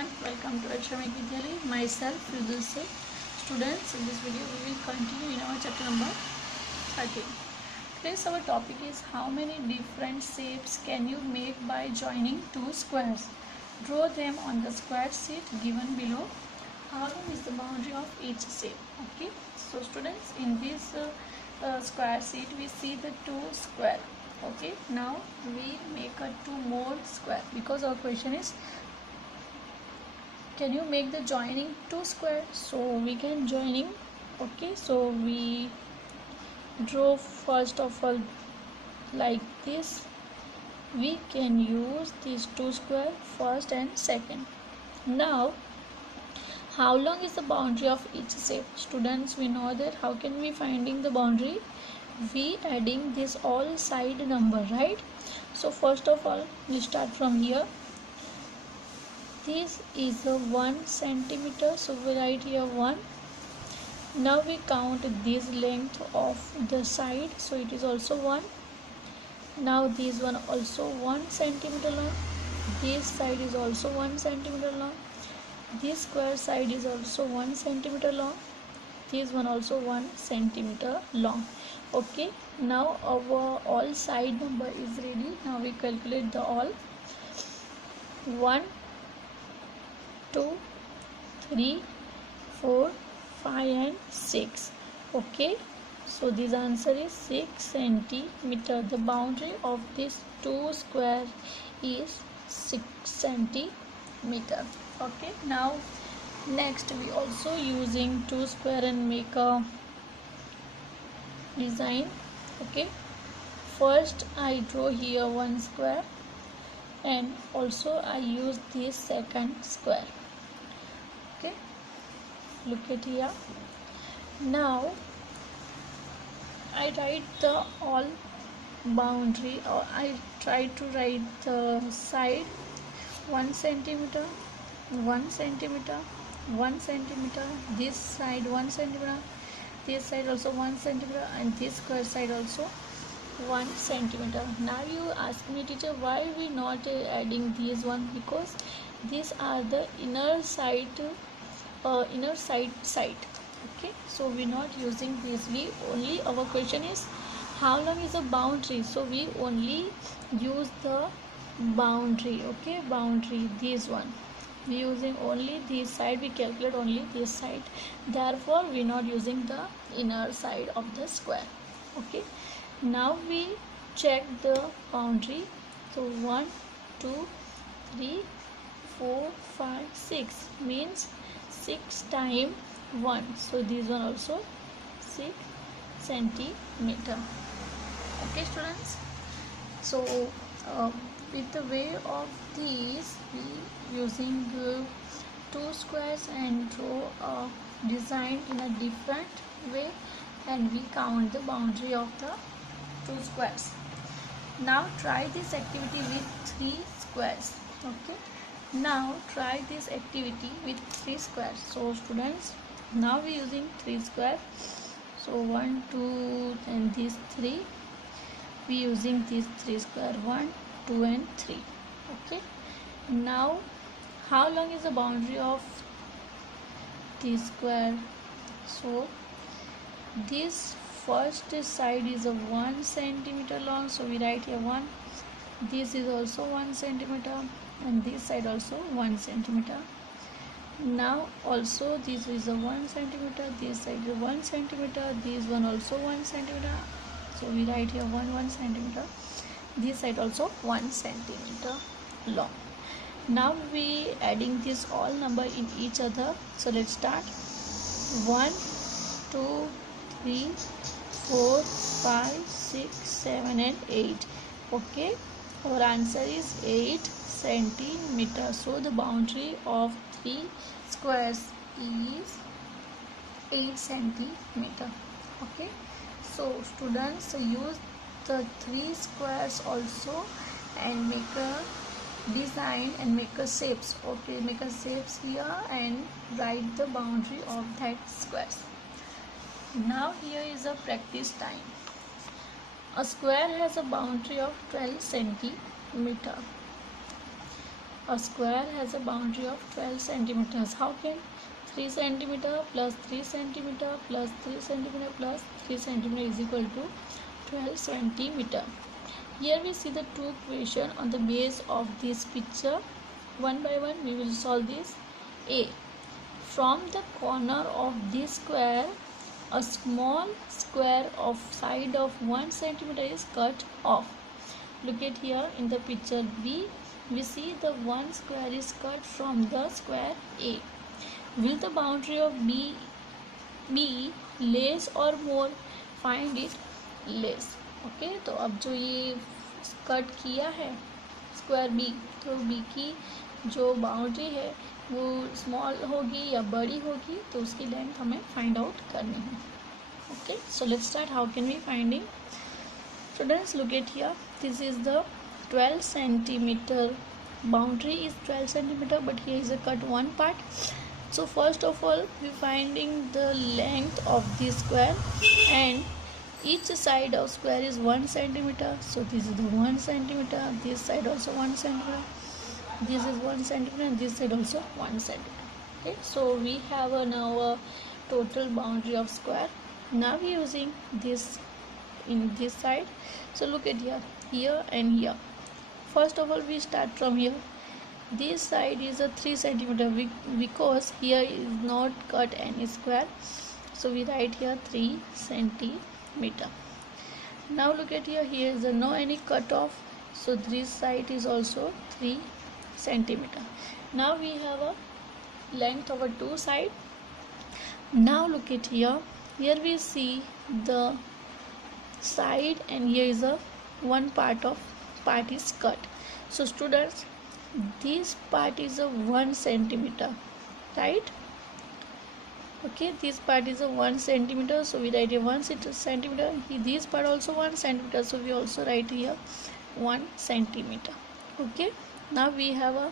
everyone, welcome to HMI Vidyalaya. Myself Fridul Singh. Students, in this video we will continue in our chapter number 13. Today's our topic is how many different shapes can you make by joining two squares. Draw them on the square sheet given below. How long is the boundary of each shape? Okay, so students, in this square sheet we see the two square. Okay, now we make a two more square because our question is can you make the joining two square, so we can joining. Okay, so we draw first of all like this. We can use these two square first and second. Now how long is the boundary of each shape? Students, we know that how can we finding the boundary? We adding this all side number, right? So first of all we start from here. This is a 1 centimeter, so we write here 1. Now we count this length of the side, so it is also 1. Now this one also 1 centimeter long. This side is also 1 centimeter long. This square side is also 1 centimeter long. This one also 1 centimeter long. Okay, now our all side number is ready. Now we calculate the all. 1, 2, 3, 4, 5 and 6. Okay, so this answer is 6 centimeter. The boundary of this two square is 6 centimeter. Okay, now next we also using two square and make a design. Okay, first I draw here one square and also I use this second square. Okay, look at here. Now I write the all boundary, or I try to write the side 1 centimeter, 1 centimeter, 1 centimeter, this side 1 centimeter, this side also 1 centimeter, and this square side also 1 centimeter. Now you ask me, teacher, why we not adding these one? Because these are the inner side side. Okay, so we not using this. We only, our question is how long is the boundary, so we only use the boundary. Okay, boundary, this one we using only this side, we calculate only this side, therefore we not using the inner side of the square. Okay, now we check the boundary. So 1, 2, 3, 4, 5, 6 means 6 times 1, so this one also 6 centimeter. Okay students, so with the way of these we using the two squares and draw a design in a different way, and we count the boundary of the two squares. Now try this activity with 3 squares. Okay, now try this activity with 3 squares. So students, now we using 3 square, so 1, 2 and these 3, we using these 3 square 1, 2 and 3. Okay, now how long is the boundary of this square? So this first side is a 1 centimeter long, so we write here 1. This is also 1 centimeter, and this side also 1 centimeter. Now also this is a 1 centimeter, this side is 1 centimeter, this one also 1 centimeter, so we write here 1 centimeter. This side also 1 centimeter long. Now we adding this all number in each other. So let's start. 1, 2, 3, 4, 5, 6, 7 and 8. Okay, our answer is 8 centimeter. So the boundary of 3 squares is 8 centimeter. Okay, so students, use the 3 squares also and make a design and make a shapes. Okay, make a shapes here and write the boundary of that squares. Now here is a practice time. A square has a boundary of 12 centimeter. A square has a boundary of 12 centimeters. How can 3 centimeter plus 3 centimeter plus 3 centimeter plus 3 centimeter is equal to 12 centimeter? Here we see the two equations on the base of this picture. One by one we will solve this. A. From the corner of this square, a small square of side of 1 centimeter is cut off. Look at here in the picture B. We see the one square is cut from the square A. Will the boundary of B be less or more? Find it less. Okay, तो अब जो ये cut किया है square B, तो B की जो boundary है वो स्मॉल होगी या बड़ी होगी, तो उसकी लेंथ हमें फाइंड आउट करनी है. Okay, so let's start. How can we finding? Students, look at here. This is the 12 centimeter boundary is 12 centimeter, but here is a cut one part. So first of all, we finding the length of this square, and each side of square is 1 centimeter. So this is the 1 centimeter. This side also 1 centimeter. This is 1 centimeter, and this side also 1 centimeter. Okay, so we have now a total boundary of square. Now we using this in this side. So look at here and here. First of all, we start from here. This side is a 3 centimeter because here is not cut any square, so we write here 3 centimeter. Now look at here is no any cut off, so this side is also 3 centimeter. Now we have a length over two side. Now look at here we see the side, and here is a one part is cut. So students, this part is a 1 centimeter, right? Okay, this part is a 1 centimeter, so we write here 1 centimeter. This part also 1 centimeter, so we also write here 1 centimeter. Okay, now we have a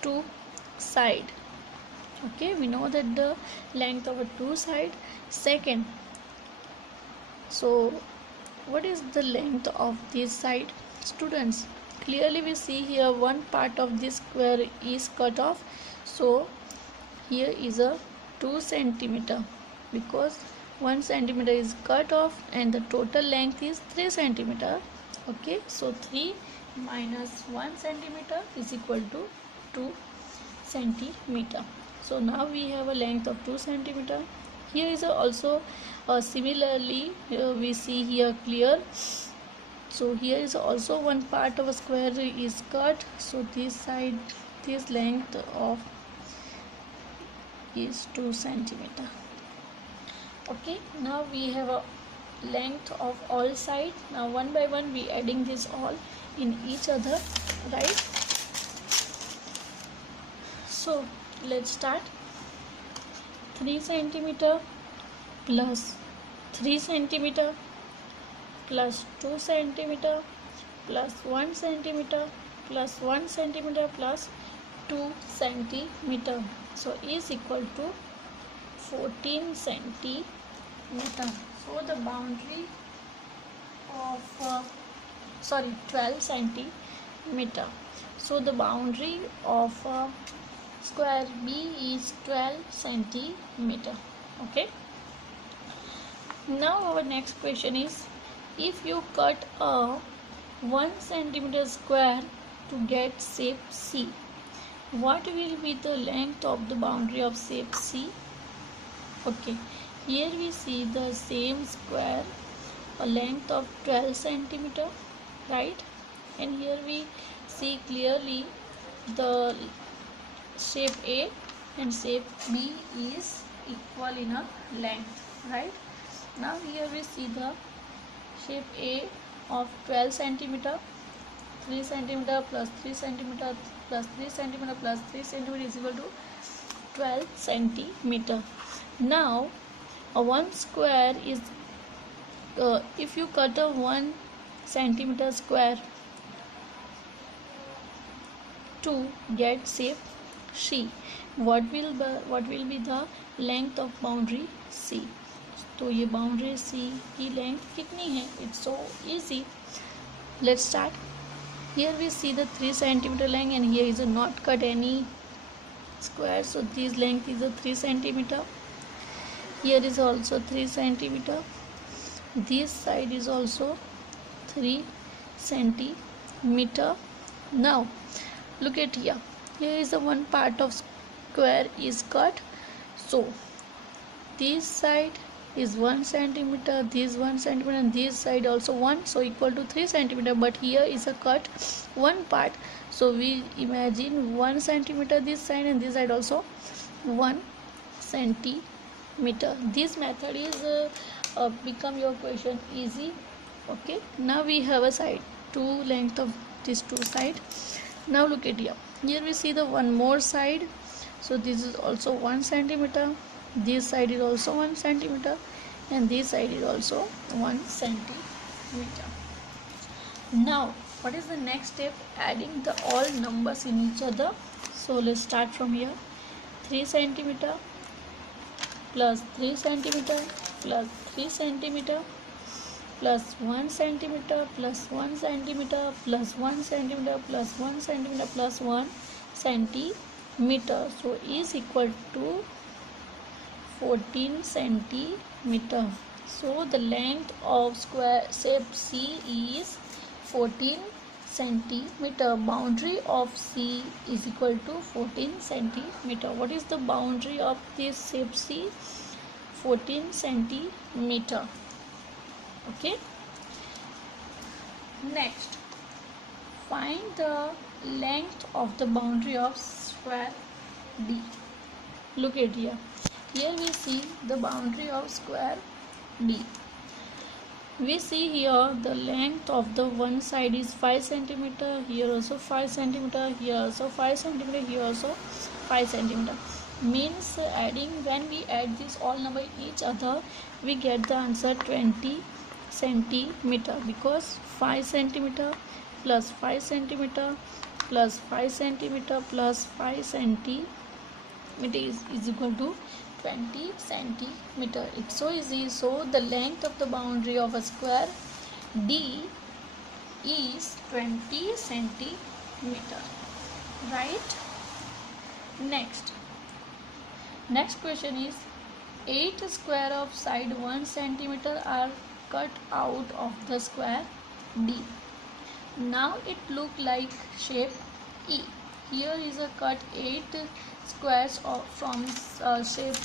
two side. Okay, we know that the length of a two side. Second, so what is the length of this side? Students, clearly we see here one part of this square is cut off, so here is a 2 centimeter because 1 centimeter is cut off and the total length is 3 centimeter. Okay, so 3 minus 1 centimeter is equal to 2 centimeter. So now we have a length of 2 centimeter. Here is also similarly we see here clear. So here is also one part of a square is cut, so this side, this length of is 2 centimeter. Okay, now we have a length of all side. Now one by one we adding this all in each other, right? So let's start. 3 centimeter plus 3 centimeter plus 2 centimeter plus 1 centimeter plus 1 centimeter plus 2 centimeter, so is equal to 14 centimeter. So the boundary of 12 centimeter. So the boundary of square B is 12 centimeter. Okay, now our next question is, if you cut a 1 centimeter square to get shape C, what will be the length of the boundary of shape C? Okay, here we see the same square, a length of 12 centimeter, right? And here we see clearly the shape A and shape B is equal in a length, right? Now here we see the shape A of 12 centimeter, 3 centimeter plus 3 centimeter plus 3 centimeter plus 3 centimeter is equal to 12 centimeter. Now a one square is if you cut a 1 centimeter square to get shape C, what will be the length of boundary C? तो ये boundary C की length कितनी है? It's so easy. Let's start. Here we see the 3 centimeter length, and here is a not cut any square, so this length is a 3 centimeter. Here is also 3 centimeter. This side is also 3 centimeter. Now look at here. Here is the one part of square is cut, so this side is 1 centimeter, this 1 centimeter, and this side also 1, so equal to 3 centimeter. But here is a cut one part, so we imagine 1 centimeter this side, and this side also 1 centimeter. This method is become your question easy. Okay, now we have a side, two length of these two side. Now look at here. Here we see the one more side, so this is also 1 centimeter. This side is also 1 centimeter, and this side is also 1 centimeter. Now what is the next step? Adding the all numbers in each other. So let's start from here. 3 centimeter plus 3 centimeter plus 3 centimeter plus 1 centimeter plus 1 centimeter plus 1 centimeter plus 1 centimeter plus 1 centimeter, so is equal to 14 centimeter. So the length of square shape C is 14 centimeter. Boundary of C is equal to 14 centimeter. What is the boundary of this shape C? 14 centimeter. Okay, next find the length of the boundary of square D. Look at here. Here we see the boundary of square D. We see here the length of the one side is 5 centimeter, here also 5 centimeter, here also 5 centimeter, here also 5 centimeter. Means adding, when we add this all number each other, we get the answer 20 centimeter, because 5 centimeter plus 5 centimeter plus 5 centimeter plus 5 centimeter is equal to 20 centimeter. It's so easy. So the length of the boundary of a square D is 20 centimeter. Right? Next question is 8 square of side 1 centimeter are cut out of the square D. Now it look like shape E. Here is a cut 8 squares from shape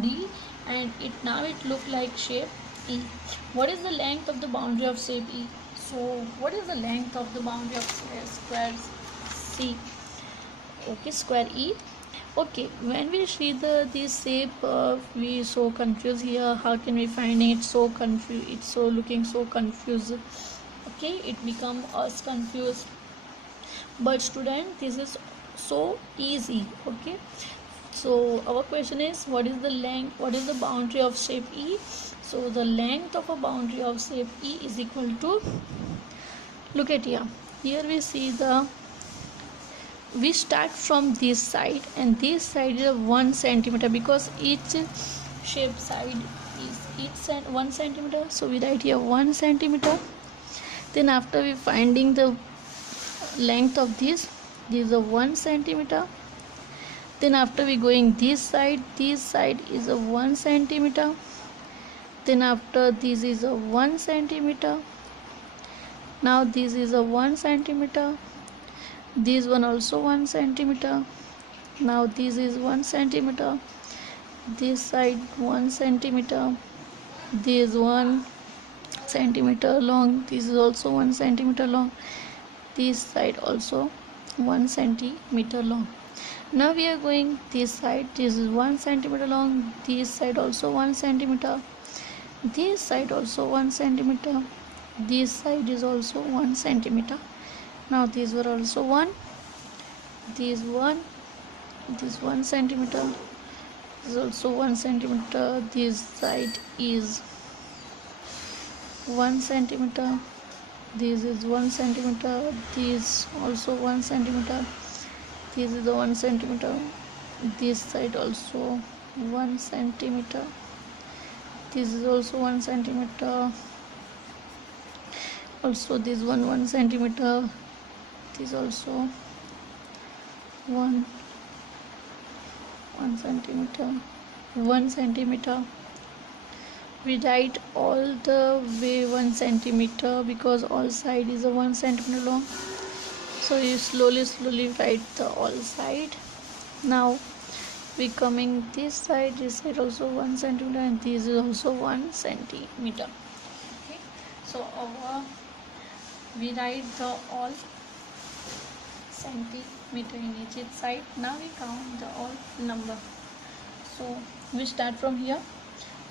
D, and now it look like shape E. What is the length of the boundary of shape E? So what is the length of the boundary of square C? Okay, square E. Okay, when we see this shape, we so confused here. How can we find it? So confused. It's so looking so confused. Okay, it become us confused. But student, this is so easy. Okay, so our question is, what is the length, what is the boundary of shape E? So the length of a boundary of shape E is equal to, look at here. Here we see we start from this side, and this side is 1 centimeter, because each shape side is 1 centimeter. So we write here 1 centimeter. Then after we finding the length of this is a 1 centimeter. Then after we going this side is a 1 centimeter. Then after this is a 1 centimeter. Now this is a 1 centimeter. This one also 1 centimeter. Now this is 1 centimeter. This side 1 centimeter. This 1 centimeter long. This is also 1 centimeter long. This side also 1 centimeter long. Now we are going this side. This is 1 centimeter long. This side also 1 centimeter. This side also 1 centimeter. This side is also 1 centimeter. Now these were also 1. This 1. This 1 centimeter. This is also 1 centimeter. This side is 1 centimeter. This is 1 centimeter. This also 1 centimeter. This is the 1 centimeter. This side also 1 centimeter. This is also 1 centimeter. Also this 1 centimeter. this also 1 centimeter, 1 centimeter. We write all the way 1 centimeter because all side is a 1 centimeter long. So you slowly write the all side. Now we coming this side also 1 centimeter, and this is also 1 centimeter. Okay, so we write the all centimeter in each side. Now we count the all number. So we start from here.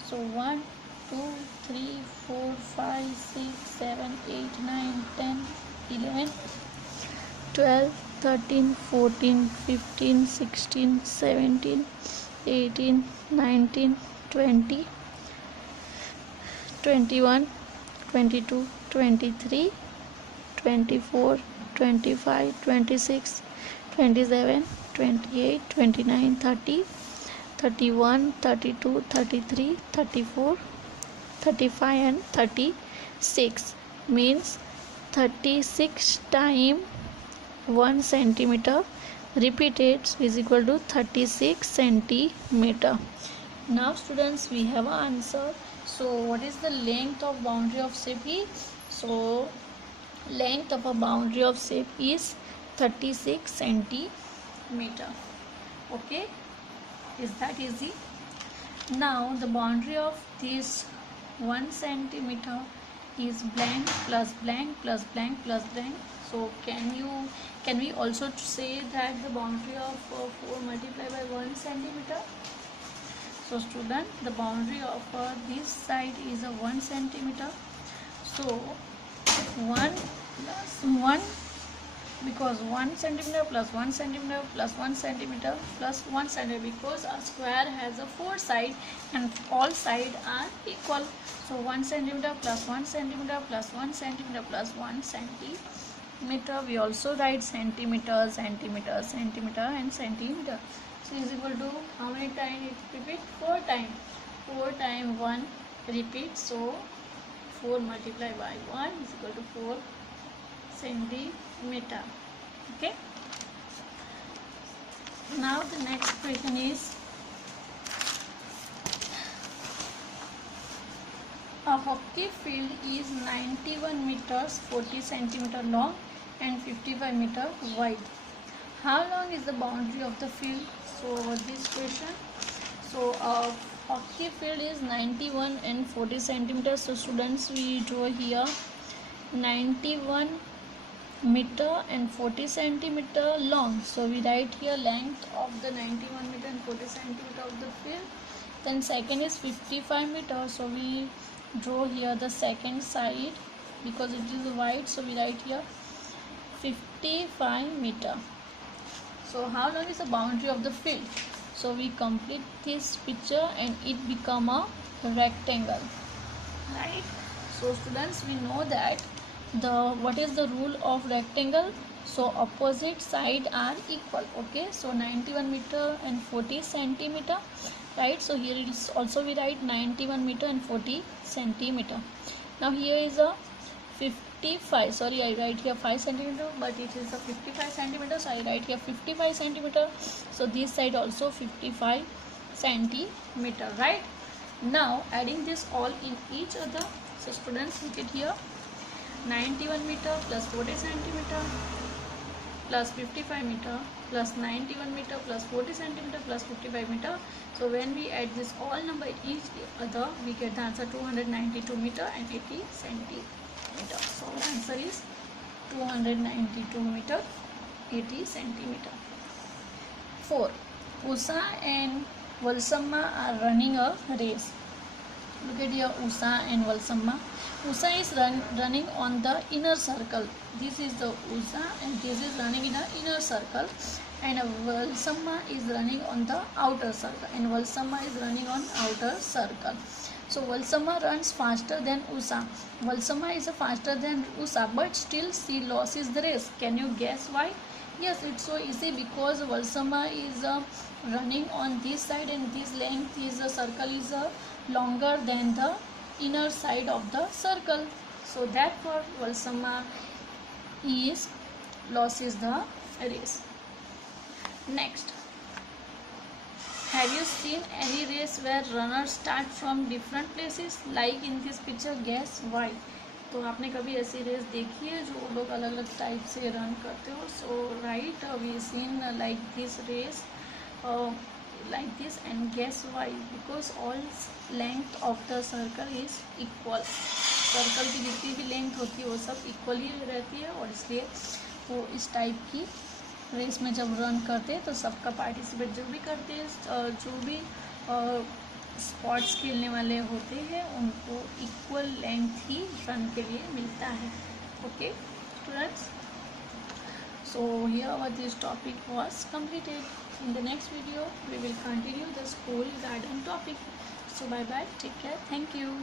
So 1 2 3 4 5 6 7 8 9 10 11 12 13 14 15 16 17 18 19 20 21 22 23 24 25 26 27 28 29 30 31 32 33 34 35 and 36 means 36 times 1 centimeter repeated is equal to 36 centimeter. Now students, we have an answer. So what is the length of boundary of shape is? So length of a boundary of shape is 36 centimeter. Okay, is that easy? Now the boundary of this 1 centimeter is blank plus blank plus blank plus blank. So can we also say that the boundary of 4 multiplied by 1 centimeter? So student, the boundary of this side is a 1 centimeter. So 1 plus 1, because 1 centimeter plus 1 centimeter plus 1 centimeter plus 1 centimeter, because a square has a 4 sides and all sides are equal. So 1 centimeter plus 1 centimeter plus 1 centimeter plus 1 centimeter. We also write centimeter, centimeter, centimeter and centimeter. So is equal to how many times it repeat? 4 times. 4 times 1 repeat. So 4 multiplied by 1 is equal to 4 centimeter. Okay. Now the next question is, a hockey field is 91 meters 40 centimeter long and 55 meter wide. How long is the boundary of the field? So this question. So a hockey field is 91 and 40 centimeters. So students, we draw here 91 meter and 40 centimeter long. So we write here length of the 91 meter and 40 centimeter of the field. Then second is 55 meter. So we draw here the second side because it is wide. So we write here 55 meter. So how long is the boundary of the field? So we complete this picture and it become a rectangle, right? So students, we know that what is the rule of rectangle? So opposite side are equal. Okay, so 91 meter and 40 centimeter, right? So here it is also we write 91 meter and 40 centimeter. Now here is a 55, sorry, I write here 5 centimeter, but it is a 55 centimeter, so I write here 55 centimeter. So this side also 55 centimeter, right? Now adding this all in each other. So students, look at here, 91 meter plus 40 centimeter plus 55 meter plus 91 meter plus 40 centimeter plus 55 meter. So when we add this all number each other, we get the answer 292 meter and 80 centimeter. So the answer is 292 meter 80 centimeter. 4. Usha and Valsamma are running a race. Look at here, Usha and Valsamma. Usha is running on the inner circle. This is the Usha and this is running in the inner circle, and Valsamma is running on the outer circle, and Valsamma is running on outer circle. So Valsamma runs faster than Usha. Valsamma is faster than Usha, but still she loses the race. Can you guess why? Yes, it's so easy, because Valsamma is running on this side and this length is the circle is longer than the inner side of the circle. So therefore Valsamma is loses the race. Next, have you seen any race where runners start from different places like in this picture? Guess why? तो आपने कभी ऐसी race देखी है जो लोग अलग अलग टाइप से रन करते हो? So right, we seen like this race like this, and guess why? Because all length of the circle is equal. Circle की जितनी भी लेंथ होती है वो सब इक्वली रहती है, और इसलिए वो इस टाइप की रेस में जब रन करते हैं तो सबका पार्टिसिपेट जो भी करते हैं, जो भी स्पोर्ट्स खेलने वाले होते हैं उनको इक्वल लेंथ ही रन के लिए मिलता है. Okay students, so here our this topic was completed. In the next video we will continue the school garden topic. So bye bye, take care, thank you.